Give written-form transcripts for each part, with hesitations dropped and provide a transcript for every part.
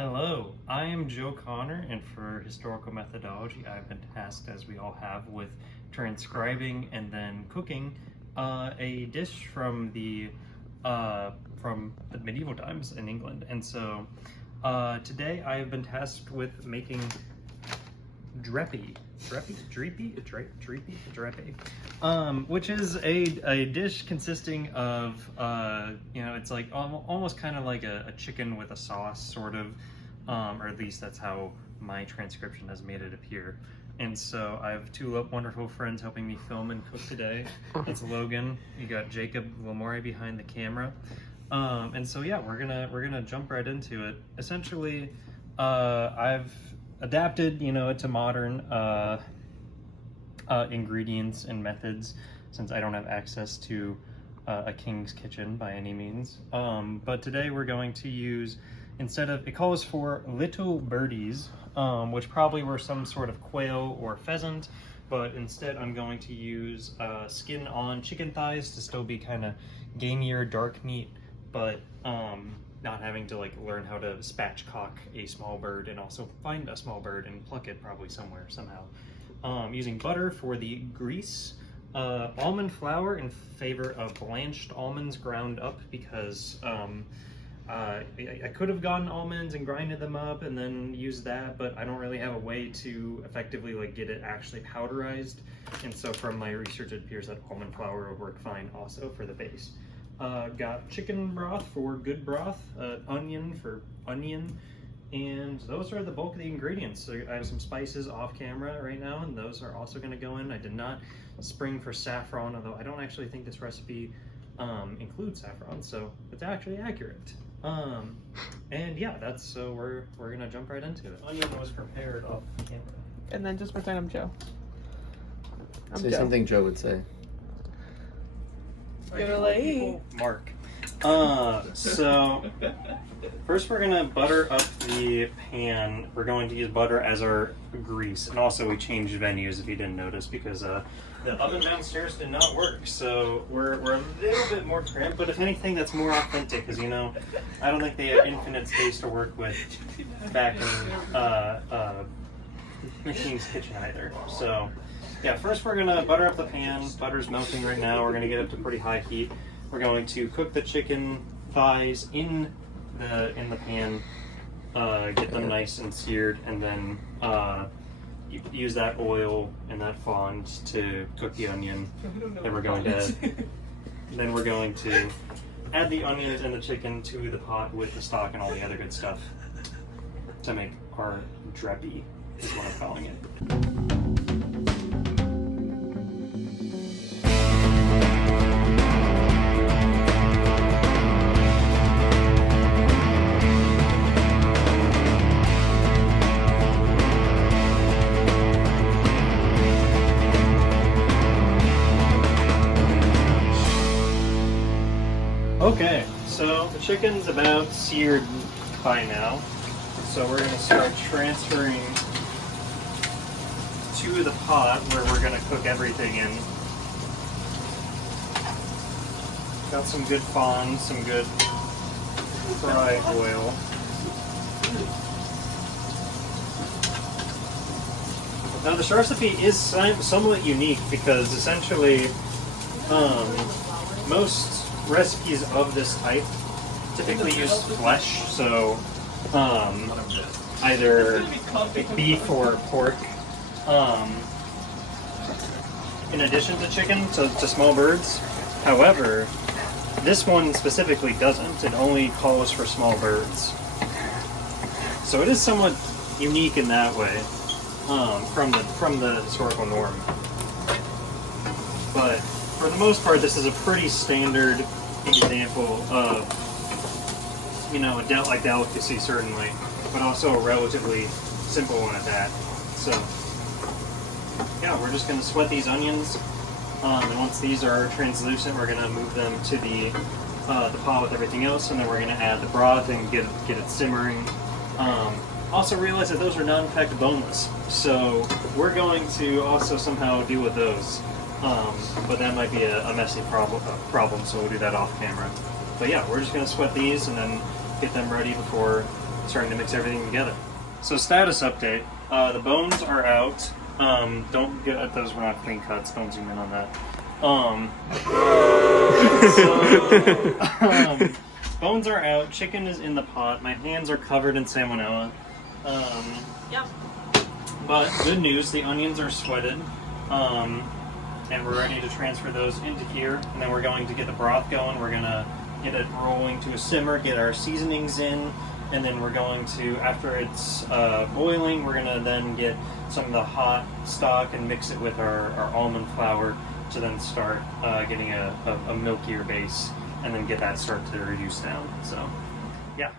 Hello, I am Joe Connor, and for historical methodology, I've been tasked, as we all have, with transcribing and then cooking a dish from the medieval times in England. And so today I have been tasked with making Drepee, which is a dish consisting of, it's like almost kind of like a chicken with a sauce, sort of, or at least that's how my transcription has made it appear. And so I have two wonderful friends helping me film and cook today. It's Logan, you got Jacob Lamore behind the camera. And so yeah, we're gonna jump right into it. Essentially, I've adapted, it to modern ingredients and methods, since I don't have access to a king's kitchen by any means. But today we're going to use, it calls for little birdies, which probably were some sort of quail or pheasant, but instead I'm going to use skin on chicken thighs to still be kind of gamier, dark meat, but not having to learn how to spatchcock a small bird and also find a small bird and pluck it probably somewhere somehow. Using butter for the grease, almond flour in favor of blanched almonds ground up, because I could have gotten almonds and grinded them up and then used that, but I don't really have a way to effectively get it actually powderized. And so from my research, it appears that almond flour would work fine also for the base. Got chicken broth for good broth, onion for onion, and those are the bulk of the ingredients. So I have some spices off camera right now, and those are also going to go in. I did not spring for saffron, although I don't actually think this recipe includes saffron, so it's actually accurate. And yeah, so we're gonna jump right into it. Onion was prepared off camera. And then just pretend I'm Joe. Say something Joe would say. Mark. So first we're gonna butter up the pan. We're going to use butter as our grease, and also we changed venues if you didn't notice, because the oven downstairs did not work. So we're a little bit more cramped, but if anything, that's more authentic, because I don't think they had infinite space to work with back in the King's Kitchen either. So yeah, first we're gonna butter up the pan. Butter's melting right now. We're gonna get up to pretty high heat. We're going to cook the chicken thighs in the pan, get them nice and seared, and then use that oil and that fond to cook the onion. Then we're going to add the onions and the chicken to the pot with the stock and all the other good stuff to make our Drepee, is what I'm calling it. Okay, so the chicken's about seared by now, so we're going to start transferring to the pot where we're going to cook everything in. Got some good fond, some good fried oil. Now this recipe is somewhat unique, because essentially most recipes of this type typically use flesh, so either beef or pork, in addition to chicken, to small birds. However, this one specifically doesn't. It only calls for small birds. So it is somewhat unique in that way, from the historical norm. But for the most part, this is a pretty standard example of, a delicacy certainly, but also a relatively simple one at that. So yeah, we're just going to sweat these onions, and once these are translucent, we're going to move them to the pot with everything else, and then we're going to add the broth and get it simmering. Also realize that those are not in fact boneless, so we're going to also somehow deal with those. But that might be a messy problem, so we'll do that off camera. But yeah, we're just going to sweat these and then get them ready before starting to mix everything together. So status update, the bones are out. Don't get those were not clean cuts, don't zoom in on that. Bones are out, chicken is in the pot, my hands are covered in salmonella. Yep. But good news, the onions are sweated, and we're ready to transfer those into here, and then we're going to get the broth going. We're gonna get it rolling to a simmer, get our seasonings in, and then we're going to, after it's boiling, we're gonna then get some of the hot stock and mix it with our almond flour to then start getting a milkier base, and then get that start to reduce down. So, yeah.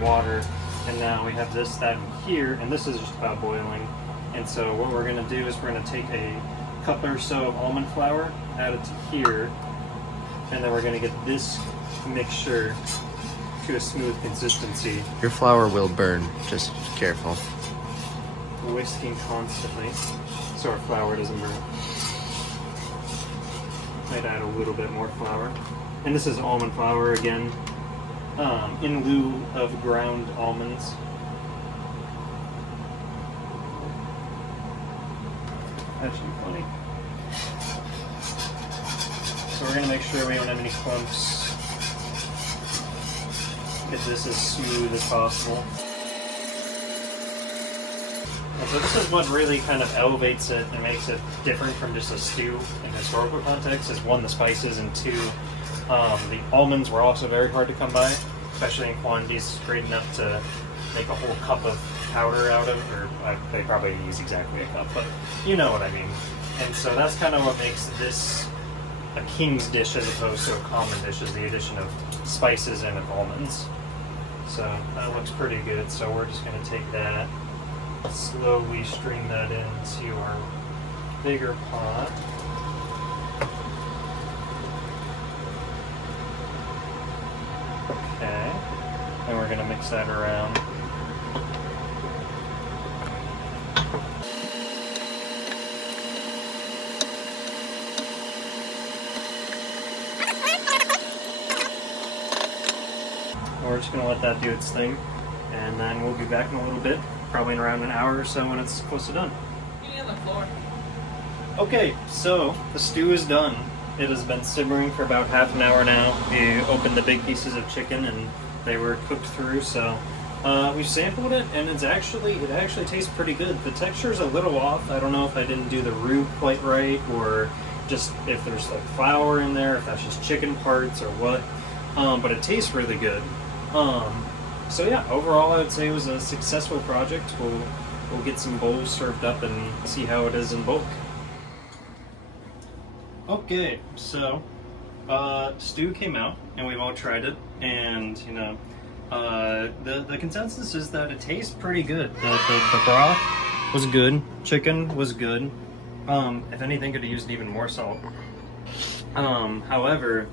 Water, and now we have that here, and this is just about boiling. And so what we're going to do is we're going to take a cup or so of almond flour, add it to here, and then we're going to get this mixture to a smooth consistency. Your flour will burn, just careful. Whisking constantly so our flour doesn't burn. Might add a little bit more flour. And this is almond flour again, in lieu of ground almonds. Actually funny. So we're going to make sure we don't have any clumps. Get this as smooth as possible. And so this is what really kind of elevates it and makes it different from just a stew in historical context, is one, the spices, and two, the almonds were also very hard to come by, especially in quantities great enough to make a whole cup of powder out of, or they probably use exactly a cup, but you know what I mean. And so that's kind of what makes this a king's dish as opposed to a common dish, is the addition of spices and of almonds. So that looks pretty good. So we're just going to take that, slowly stream that into our bigger pot. Okay, and we're going to mix that around. We're just going to let that do its thing, and then we'll be back in a little bit, probably in around an hour or so when it's close to done. On the floor. Okay, so the stew is done. It has been simmering for about half an hour now. We opened the big pieces of chicken and they were cooked through, so we sampled it, and it actually tastes pretty good. The texture's a little off. I don't know if I didn't do the roux quite right, or just if there's like flour in there, if that's just chicken parts or what. But it tastes really good. So yeah, overall I would say it was a successful project. We'll get some bowls served up and see how it is in bulk. Okay, so stew came out and we've all tried it, and you know, the consensus is that it tastes pretty good. The broth was good, chicken was good. If anything, could have used even more salt. However,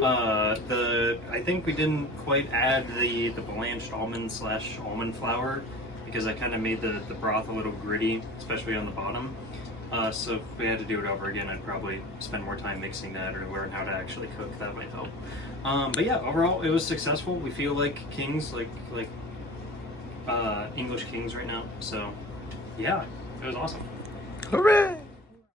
I think we didn't quite add the blanched almond flour, because I kind of made the broth a little gritty, especially on the bottom. So if we had to do it over again, I'd probably spend more time mixing that or learn how to actually cook. That might help. But yeah, overall it was successful. We feel like kings, like English kings right now. So yeah, it was awesome. Hooray!